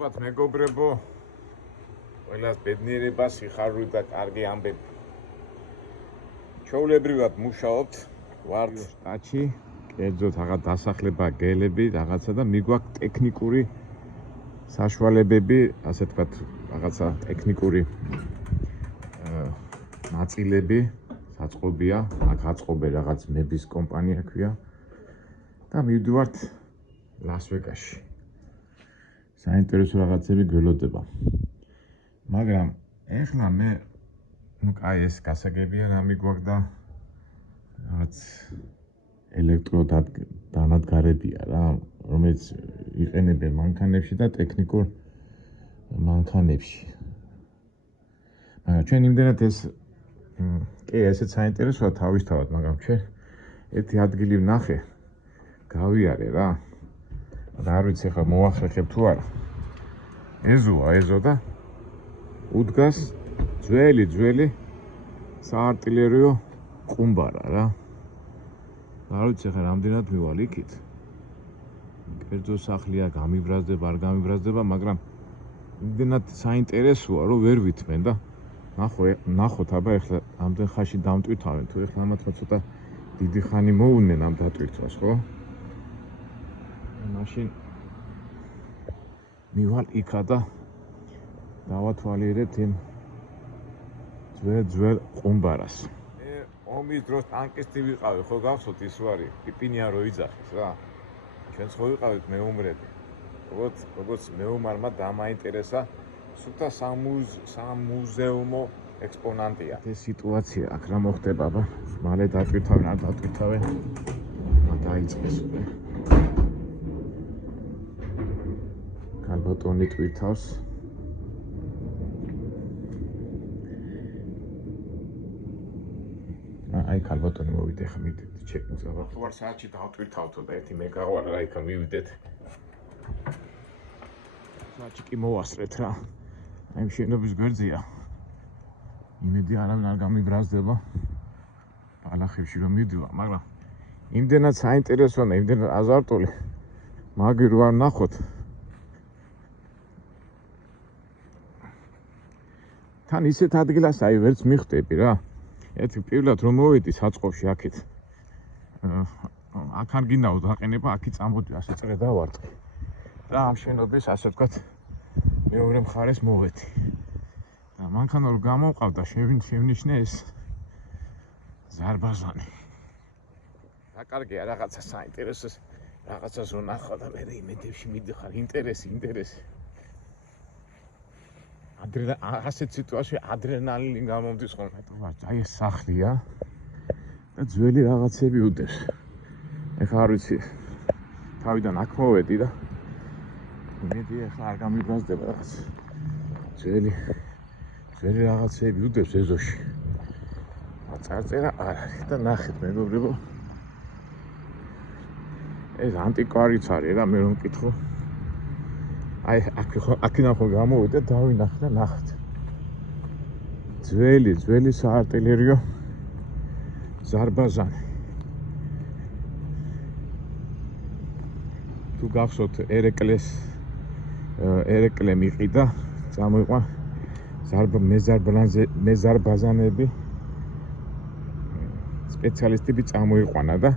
ალბათ მეგობრებო, ყველას ბედნიერება, სიხარული და კარგი ამბები. ჩვეულებრივად მუშაობთ, ვართ შტატში, კერძოდ რაღაც დასახლება გელები, რაღაცა და მიგვაქვს ტექნიკური საშუალებები, ასე ვთქვათ, რაღაცა ტექნიკური ნაწილები, საწყობია, აქ აწყობე რაღაც მების კომპანია ქვია და მივდივართ ლას-ვეგასში. საინტერესო რაღაცები გველოდება. მაგრამ ეხლა მე კაი ეს გასაგებია რა მიგვაქვს და რაღაც ელექტროდანადგარებია რა, რომელიც იყენებენ მანქანებში და ტექნიკურ მანქანებში. მაგრამ ჩვენ იმდენად ეს ესეც საინტერესოა თავისთავად, მაგრამ ჩვენ ერთი ადგილი ვნახე, გავიარე რა. არ ვიცი ხა მოახერხებ თუ არა. ეზო და უდგას ძველი საარტილერიო ყუმბარა რა. არ ვიცი ხა რამდენად მივალ იქით. კერძო სახლია, გამიბრაზდება, არ გამიბრაზდება, მაგრამ იმდენად საინტერესოა, რომ ვერ ვითმენ და ნახოთ აბა ეხლა ამდენ ხანში დამტვირთავენ, თუ ეხლა ამათმა ცოტა დიდი ხანი მოუვნენ ამ დატვირთვას, ხო? მაშინ მივალ იქა და დავათვალიერეთ იმ ძველ ყუმბარას. მე ომის დროს ტანკისტი ვიყავი, ხო გახსოვთ ის ვარი, პიპინიან რო იძახეს რა. ჩვენც ხო ვიყავით მეომრები. როგორც მეომარმა დამაინტერესა სულთა სამუზეუმო ექსპონანტია. ეს სიტუაცია აქ რა მოხდება, აბა მალე დატვირთავენ, არ დატვირთავენ. დაიწყეს უკვე. კალბატონი ტვირთავს. აი კალბატონი მოვიდე ხა მიდეთ ჩეკინს აბა. თუ არ საათში დავტვირთავთო და ერთი მეგაღვარ რა იქა მივიდეთ. საათში კი მოვასწრეთ რა. აი შენობის გვერდზეა. იმედი არავინ არ გამიბრაზდება. ბალახებში რომ მიდივარ, მაგრამ იმდენად საინტერესოა და იმდენად აზარტული. მაგი რო არ ნახოთ. თან ისეთ ადგილას აი ვერც მიხვდები რა. ერთი პირველად რომ მოვედი საწყობში აქეთ. აქ არ გინდაო დაყენება, აქი წამოდი, ასე წრე დავარტყი. და ამ შენობის, ასე ვთქვათ, მეორე მხარეს მოვედი. და მანქანა რომ გამოვყავდა, შევნიშნე ეს ზარბაზანი. რა კარგია რაღაცა საინტერესოს, რაღაცას რო ნახავ და მე იმედებში მიდიხარ, ინტერესი. ასეთ სიტუაციაში ადრენალინი გამომდის ხოლმე. აი ეს სახლია და ძველი რაღაცები უდევს. ეხლა არ ვიცი, თავიდან აქ მოვედი და იმედი ეხლა არ გამიბრაზდება რაღაც ძველი რაღაცები უდევს ეზოში. წარწერა არ არის და ნახეთ მეგობრებო. ეს ანტიკვარიც არის რა, მე რომ მკითხო. აი აქედან ხო გამოვიდა და დავინახე და ნახეთ. ძველი საარტილერიო ზარბაზანი. თუ გახსოვთ ერეკლე მიყიდა, წამოიყვა მეზარბაზანები სპეციალისტები წამოიყვანა და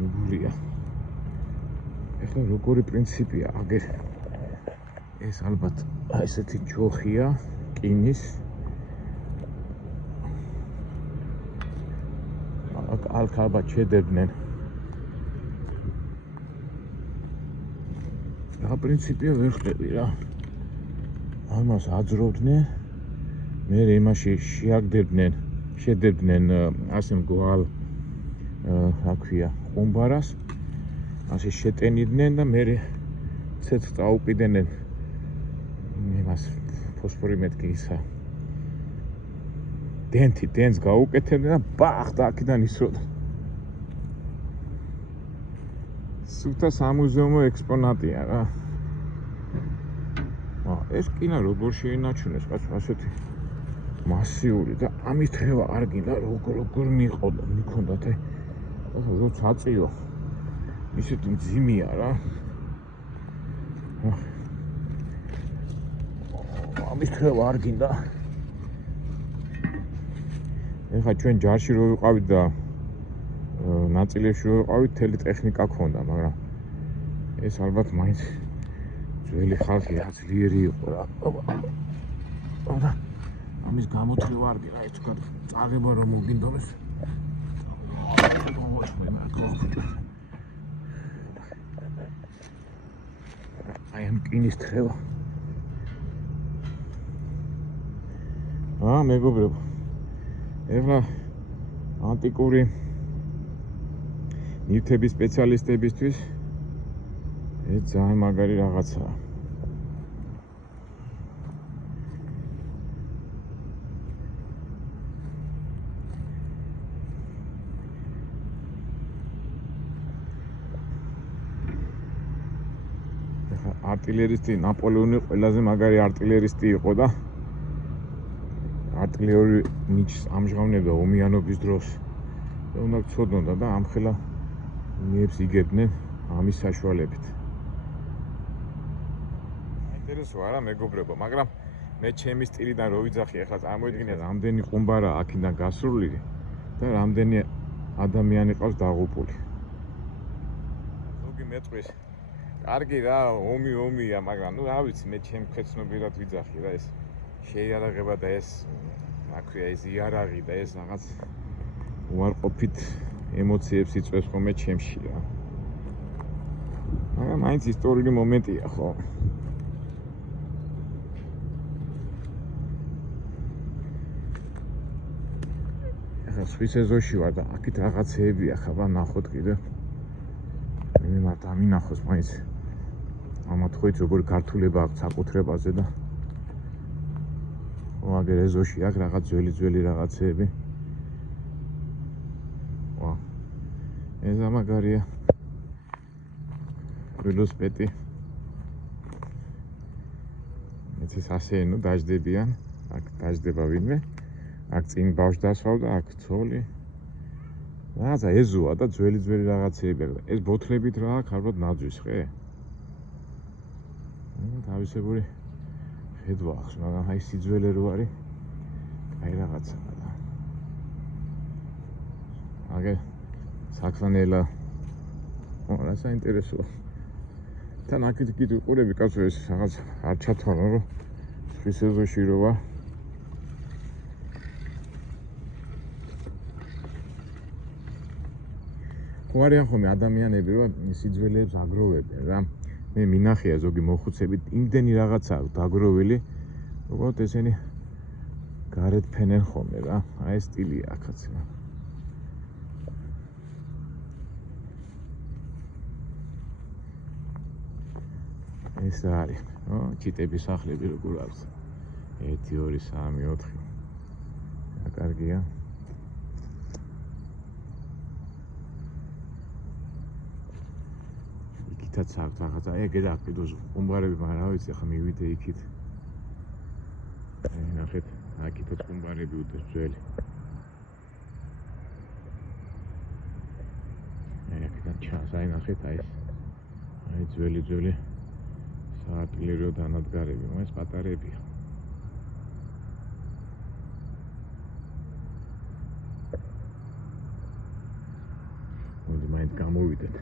მიგულია. ეხლა როგორი პრინციპია აგერ. ეს ალბათ ესეთი ჯოხია, კინის. აქ ალბათ შედებდნენ. რა პრინციპია ვერ ხდები რა. ამას აძროვდნენ, მე იმაში შედებდნენ ასე მგვალ რა ქვია, ყუმბარას, ასე შეტენიდნენ და მე ცეცხლს წაუყიდენენ იმას ფოსფორი მეთქი ისა. დენს გაუკეთებდნენ და ბახ და აქედან ისროდა. სულთა სამუზეუმო ექსპონატია რა. ეს კინა როგორ შეინაჩუნეს ასეთი მასიური და ამის თევა არ გინდა როგორ მიყონდათ როცა აწიო ისეთი მძიმეა რა. ამის ხევა არ გინდა. ეხლა ჩვენ ჯარში რო ვიყავით და ნაწილებში რო ვიყავით, მთელი ტექნიკა ქონდა, მაგრამ ეს ალბათ მაინც ძველი ხალხი რა ძლიერი იყო რა. და ამის გამოთვლება არ გინდა, ეს თქვა წაღება რომ მოგინდომეს. აი ამ კინის თხევა. მეგობრებო, ეხლა ანტიკური ნივთების სპეციალისტებისთვის ეს ძალიან მაგარი რაღაცაა. არტილერისტი ნაპოლეონი ყველაზე მაგარი არტილერისტი იყო და არტილერიული ნიჩს ამჟღავნებდა ომიანობის დროს. უნდა გცოდნოდა და ამხელა მიებს იგებდნენ ამის საშუალებით. ინტერესოა რა მეგობრებო, მაგრამ მე ჩემი სტილიდან რო ვიძახი, ახლა წარმოიდგინე რამდენი ყუმბარა აქედან გასრული და რამდენი ადამიანი ყავს დაღუპული. ზოგი მეტყვის კარგი რა, ომია, მაგრამ რა ვიცი, მე ჩემ ქვეცნობიერად ვიძახი რა, ეს შეიარაღება და ეს რა ქვია, ეს იარაღი და ეს რაღაც უარყოფით ემოციებს იწვევს ხოლმე ჩემში რა. მაგრამ მაინც ისტორიული მომენტია ხო. ახლა სვის ეზოში ვარ და აქეთ რაღაცეებია ხაბა ნახოთ კიდე. მე მართ ამინახოს მაინც ამათ ხო იცი როგორი გართულება აქვს საკუთრებაზე და აგერ ეზოში აქვს რაღაც ძველი რაღაცეები. ეს ამაგარია ველოსიპედი. ეს ასე ნუ დაждდებიან, აქ დაждდება ვინმე. აქ წინ ბავშვი დასვავ და აქ ცოლი. რაღაცა ეზოა და ძველი რაღაცეები. ეს ბოთლებით რა აქვს, ალბათ ნაძვის ხე. თავისებური ხედვა აქვს, მაგრამ აი სიძველე რო არის, აი რაღაცაა და. აგე საქმანელა რა საინტერესოა. თან აქეთ კიდე ყურები კაცო ეს რაღაც არ ჩათვალო რომ სვის ეზოში რო ვარ. ხო არიან ხოლმე ადამიანები რომ სიძველეებს აგროვებენ რა. მე მინახია ზოგი მოხუცებით იმდენი რაღაცა დაგროვილი, უბრალოდ ესენი გარეთ ფენენ ხოლმე რა. აი ეს სტილია აქაც რა. ეს არის, ჩიტების სახლები როგორ აქვს. 1 2 3 4. რა კარგია. იქითაც აქვს რაღაცა, ეგ რა კიდე ყუმბარები, მაგრამ რა ვიცი, ახლა მივიდე იქით. ნახეთ, აქითაც ყუმბარები უდევს ძველი. აქედან ჩანს, აი ნახეთ, აი ძველი საარტილერიო დანადგარები, ეს პატარებია. მოდი მაინც გამოვიდეთ.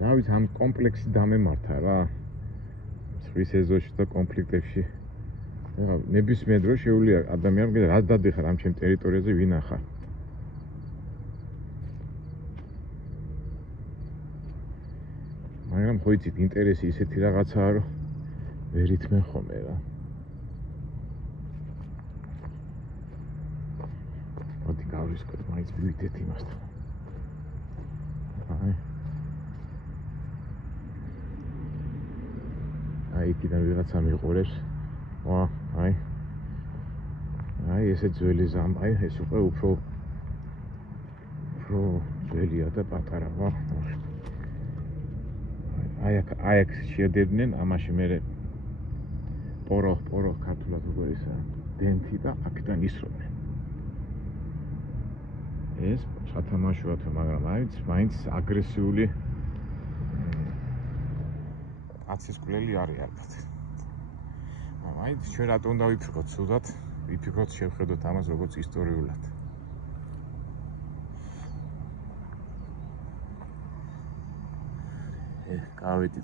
რა ვიცი, ამ კომპლექსი დამემართა რა. სვის ეზოში და კონფლიქტებში. ეხლა ნებისმიერ დროს შეუძლია ადამიანს კიდე რა დადიხარ ამ ჩემ ტერიტორიაზე ვინ ახარ. მაგრამ ხო იცით, ინტერესი ისეთი რაღაცაა, რომ ვერ ითმენ ხოლმე რა. მოდი გავისკოთ, მაინც მივიდეთ იმასთან. აი იქიდან ვიღაცა მიყურებს. აი ესე ძველი ზამბა, ეს უკვე უფრო ძველია და პატარა ვარ. აი აქ შედებდნენ, ამაში მე პორო ქართულად როგორ ისა დენტი და აქედან ისროდნენ. ეს სათამაშოა თუ მაგრამ მაინც აგრესიული კაცის კვლელი არის ალბათ. მაინც ჩვენ რატომ უნდა ვიფიქროთ სულად, ვიფიქროთ შევხედოთ ამას როგორც ისტორიულად.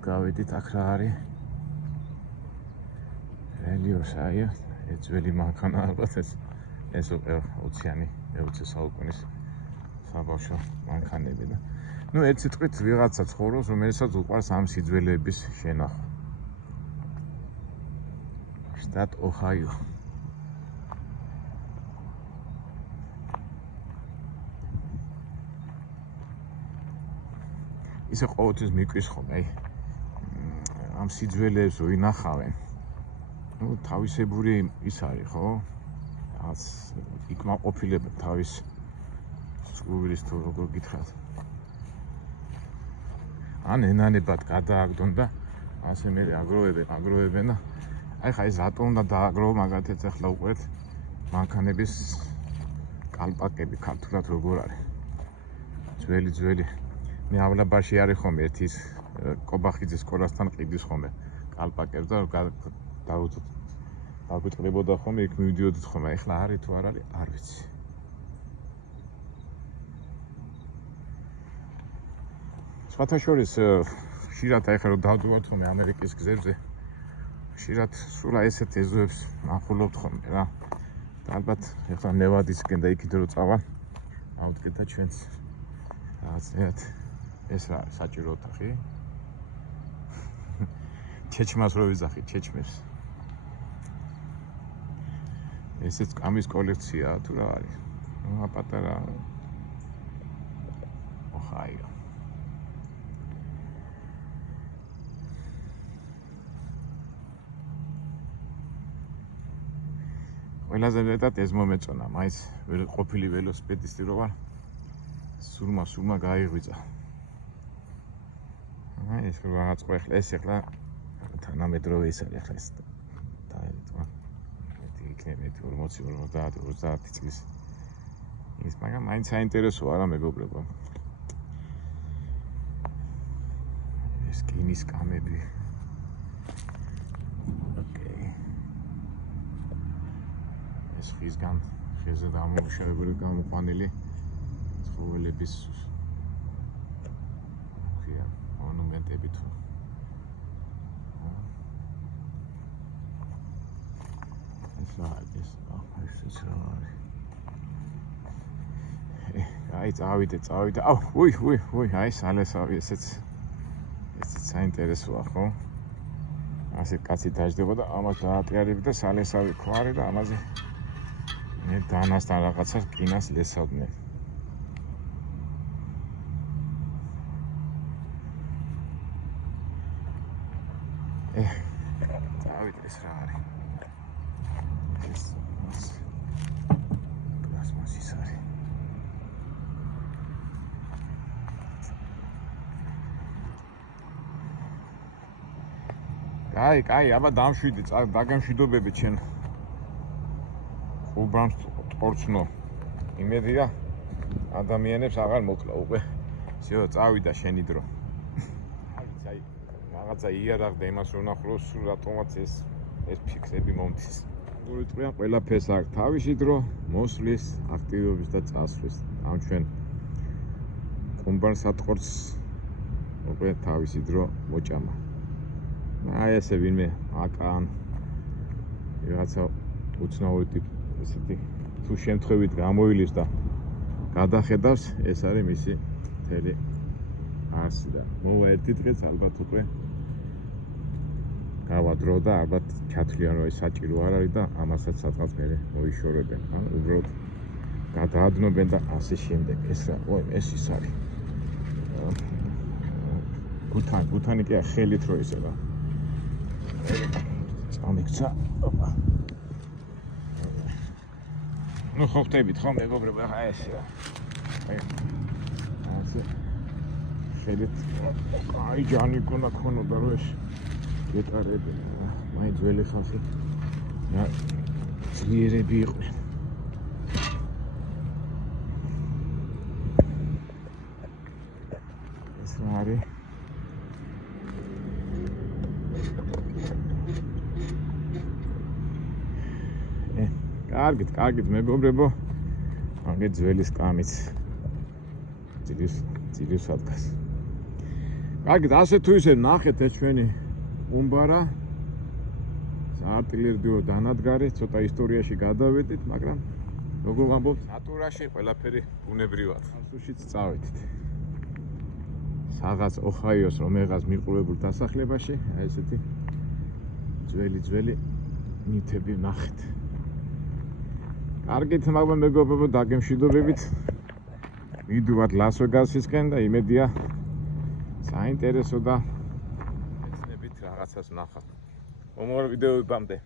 გავედით აქ რა არის? რელიოსაია, ეს ძველი მანქანა ალბათ ეს 20-იანი, 20 საუკუნის საბავშვო მანქანები და ნუ ერთ სიტყვით ვიღაცა ცხოვრობს, რომელსაც უყვარს ამ სიძველეების შენახვა. შტატ ოჰაიო. ისე ყოველთვის მიკვის ხომ, ამ სიძველეებს ვინახავენ. ნუ თავისებური ის არის, ხო? რაღაც იქმაყოფილება თავის სულ თუ როგორ გითხრათ. ან ენანებად გადააგდონ და ასე მე აგროვებენ და აი ხა ეს რატომ უნდა დააგროვო მაგათაც ახლა უყურეთ მანქანების კალპაკები ქართულად როგორ არის ძველი მე ავლაბაში არის ხომ ერთი კობახიძის სკოლასთან ყიდის ხომ კალპაკებს და დაგვიტყდებოდა ხომ იქ მივიდიოდით ხომ ახლა არის თუ არ არის არ ვიცი სხვათა შორის ხშირად ახლა რომ დავდივართ ხომ ამერიკის გზებზე ხშირად სულ ესეთ ეზოებს ნახულობთ ხომ რა და ალბათ ახლა ნევადისკენ და იქით რომ წავალ ავდგეთ და ჩვენც რაღაცნაირად ეს რა საჭირო ოთახი ჩეჩმას რო ვიზახი ჩეჩმებს ესეც კამის კოლექციაა თუ რა არის ნუ პატარა ოჰაიო ყველაზე მეტად ეს მომეწონა მაინც ყოფილი ველოსიპედისტი რო ვარ სულმა გაიღვიძა ეს რაღაც ყველა ეს ახლა თანამედროვე ის არის ახლა ეს დაიწყო იქნებით 40-50 წლის ის მაგრამ მაინც საინტერესოა რა მეგობრებო ეს კინის კამები ეს ხეზე დამუშავებული გამოყვანილი ცხოველების მონუმენტები თუ ეს რა არის აი წავიდე აუ უი აი სალესავი ესეც საინტერესოა ხო ასე კაცი დაждდება და ამას დაატრიალებ და სალესავი ქვარი და ამაზე მე დანასთან რაღაცას კინას ლესავდნენ წავიდე ეს რა არის პლასმასის არის კაი აბა დამშვიდი დაგემშვიდობები ჩემ უბრალოდ ტყორცნო იმედია ადამიანებს აღარ მოკლა უკვე всё წავიდა შენი დრო აი რაღაცა იარაღდა იმას რომ ნახულოს სულ რატომაც ეს ფიქსები მომდის გულიწვია ყველაფერს აქვს თავისი დრო მოსვლის აქტივობის და წასვლის ამ ჩვენ კომბანს ატყორს უკვე თავისი დრო მოჭამა აი ესე ვინმე აკან რაღაცა უცნაური ესეთი თუ შემთხვევით გამოილის და გადახედავს ეს არის მისი მთელი არსი და მოვა ერთი დღეც ალბათ უკვე გავადრო და ალბათ ჩათვლიან რომ ეს საჭირო არ არის და ამასაც სადღაც მე მოიშორებენ უბრალოდ გადაადნობენ და ასე შემდეგ ეს რა ეს ის არის გუთანი კი ხელით რო ისე რა წამიქცა ოპა ну ხვდებით ხო მეგობრებო ახლა ეს რა ასე ხელით აი ჯანი ქონოდა რომ ეს გეტარებენ მაინც ძველი ხალხი რა ძლიერები იყვნენ რა არის. კარგით, მეგობრებო. მაგე ძველი სკამიც. ძირის ადგას. კარგით, ასე თუ ისე ნახეთ ეს ჩვენი უმბარა. საარტილერიო დანადგარი, ცოტა ისტორიაში გადავედით, მაგრამ როგორ ვამბობთ, ნატურაში ყველაფერი ბუნებრივად. ასუშიც წავედით. რაღაც ოჰაიოს რომ եղած მიყურებულ დასახლებაში, აი ესეთი ძველი ნივთები ნახეთ. კარგით, მაგრამ მეგობრებო, დაგემშვიდობებით. მიდივართ ლას-ვეგასისკენ და იმედია საინტერესო და ეცნებით რაღაცას ვნახავთ. მომავალ ვიდეოებამდე